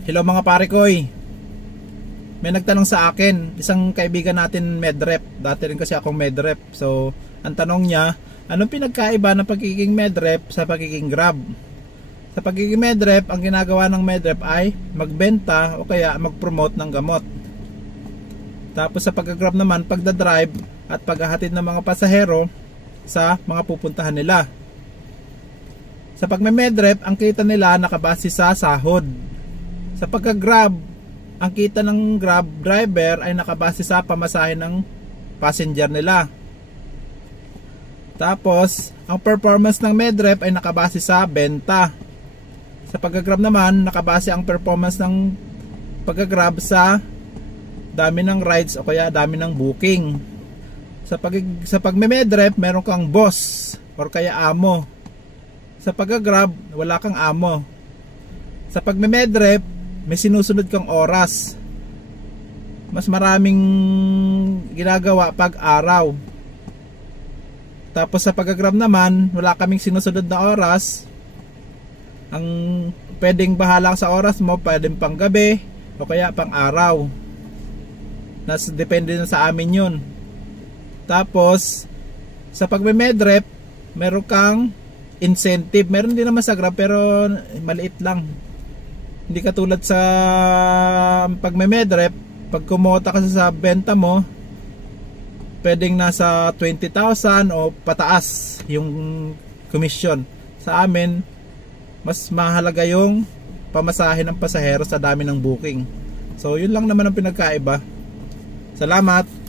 Hello mga pare koy. May nagtanong sa akin, isang kaibigan natin medrep. Dati rin kasi akong medrep. So, ang tanong niya, anong pinagkaiba ng pagiging medrep sa pagiging grab? Sa pagiging medrep, ang ginagawa ng medrep ay magbenta o kaya mag-promote ng gamot. Tapos sa pag-grab naman, pagdadrive at paghahatid ng mga pasahero sa mga pupuntahan nila. Sa pagme-medrep, ang kita nila nakabase sa sahod. Sa pagka-grab, ang kita ng grab driver ay nakabase sa pamasahe ng passenger nila. Tapos, ang performance ng medrep ay nakabase sa benta. Sa pagka-grab naman, nakabase ang performance ng pagka-grab sa dami ng rides o kaya dami ng booking. Sa pag sa pagme-medrep, meron kang boss or kaya amo. Sa pagka-grab, wala kang amo. Sa pagme-medrep, may sinusunod kang oras. Mas maraming ginagawa pag araw. Tapos sa pagka-grab naman, wala kaming sinusunod na oras. Ang pwedeng bahala sa oras mo, pwedeng pang gabi o kaya pang araw. Nas depende na sa amin 'yun. Tapos sa pagme-medrep, meron kang incentive. Meron din naman sa Grab pero maliit lang. Hindi katulad sa pagme-medrep, pag kumota ka sa benta mo, pwedeng nasa 20,000 o pataas yung commission. Sa amin, mas mahalaga yung pamasahe ng pasahero sa dami ng booking. So, yun lang naman ang pinagkaiba. Salamat!